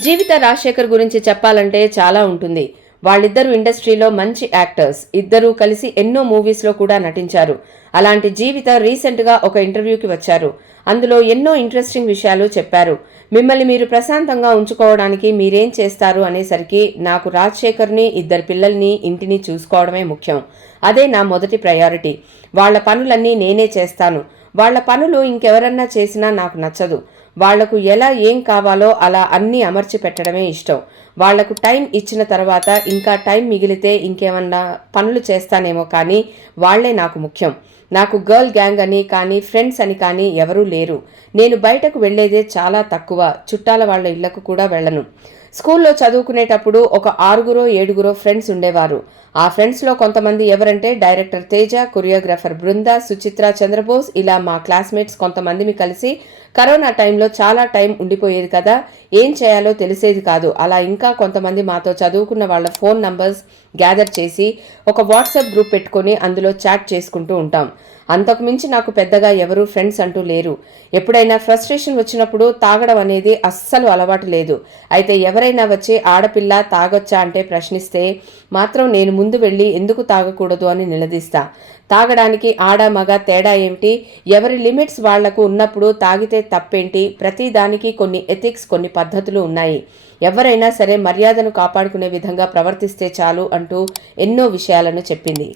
జీవిత రాజశేఖర్ గురించి చెప్పాలంటే చాలా ఉంటుంది. వాళ్ళిద్దరూ ఇండస్ట్రీలో మంచి యాక్టర్స్. ఇద్దరూ కలిసి ఎన్నో మూవీస్లో కూడా నటించారు. అలాంటి జీవిత రీసెంట్గా ఒక ఇంటర్వ్యూకి వచ్చారు. అందులో ఎన్నో ఇంట్రెస్టింగ్ విషయాలు చెప్పారు. మిమ్మల్ని మీరు ప్రశాంతంగా ఉంచుకోవడానికి మీరేం చేస్తారు అనేసరికి నాకు రాజశేఖర్ని, ఇద్దరు పిల్లల్ని, ఇంటిని చూసుకోవడమే ముఖ్యం. అదే నా మొదటి ప్రయారిటీ. వాళ్ల పనులన్నీ నేనే చేస్తాను. వాళ్ల పనులు ఇంకెవరన్నా చేసినా నాకు నచ్చదు. వాళ్లకు ఎలా ఏం కావాలో అలా అన్నీ అమర్చి పెట్టడమే ఇష్టం. వాళ్లకు టైం ఇచ్చిన తర్వాత ఇంకా టైం మిగిలితే ఇంకేమన్నా పనులు చేస్తానేమో కానీ వాళ్లే నాకు ముఖ్యం. నాకు గర్ల్ గ్యాంగ్ అని కానీ ఫ్రెండ్స్ అని కానీ ఎవరూ లేరు. నేను బయటకు వెళ్లేదే చాలా తక్కువ. చుట్టాల వాళ్ళ ఇళ్లకు కూడా వెళ్ళను. స్కూల్లో చదువుకునేటప్పుడు ఒక 6-7 ఫ్రెండ్స్ ఉండేవారు. ఆ ఫ్రెండ్స్లో కొంతమంది ఎవరంటే డైరెక్టర్ తేజ, కొరియోగ్రాఫర్ బృంద, సుచిత్ర చంద్రబోస్, ఇలా మా క్లాస్మేట్స్ కొంతమందిని కలిసి కరోనా టైంలో చాలా టైం ఉండిపోయేది కదా, ఏం చేయాలో తెలిసేది కాదు. అలా ఇంకా కొంతమంది మాతో చదువుకున్న వాళ్ళ ఫోన్ నంబర్స్ గ్యాదర్ చేసి ఒక వాట్సాప్ గ్రూప్ పెట్టుకొని అందులో చాట్ చేసుకుంటూ ఉంటాం. అంతకు మించి నాకు పెద్దగా ఎవరూ ఫ్రెండ్స్ అంటూ లేరు. ఎప్పుడైనా ఫ్రస్ట్రేషన్ వచ్చినప్పుడు తాగడం అనేది అస్సలు అలవాటు లేదు. అయితే ఎవరైనా వచ్చి ఆడపిల్ల తాగొచ్చా అంటే ప్రశ్నిస్తే మాత్రం నేను ముందు వెళ్ళి ఎందుకు తాగకూడదు అని నిలదీస్తా. తాగడానికి ఆడ మగ తేడా ఏమిటి? ఎవరి లిమిట్స్ వాళ్లకు ఉన్నప్పుడు తాగితే తప్పేంటి? ప్రతిదానికి కొన్ని ఎథిక్స్, కొన్ని పద్ధతులు ఉన్నాయి. ఎవరైనా సరే మర్యాదను కాపాడుకునే విధంగా ప్రవర్తిస్తే చాలు అంటూ ఎన్నో విషయాలను చెప్పింది.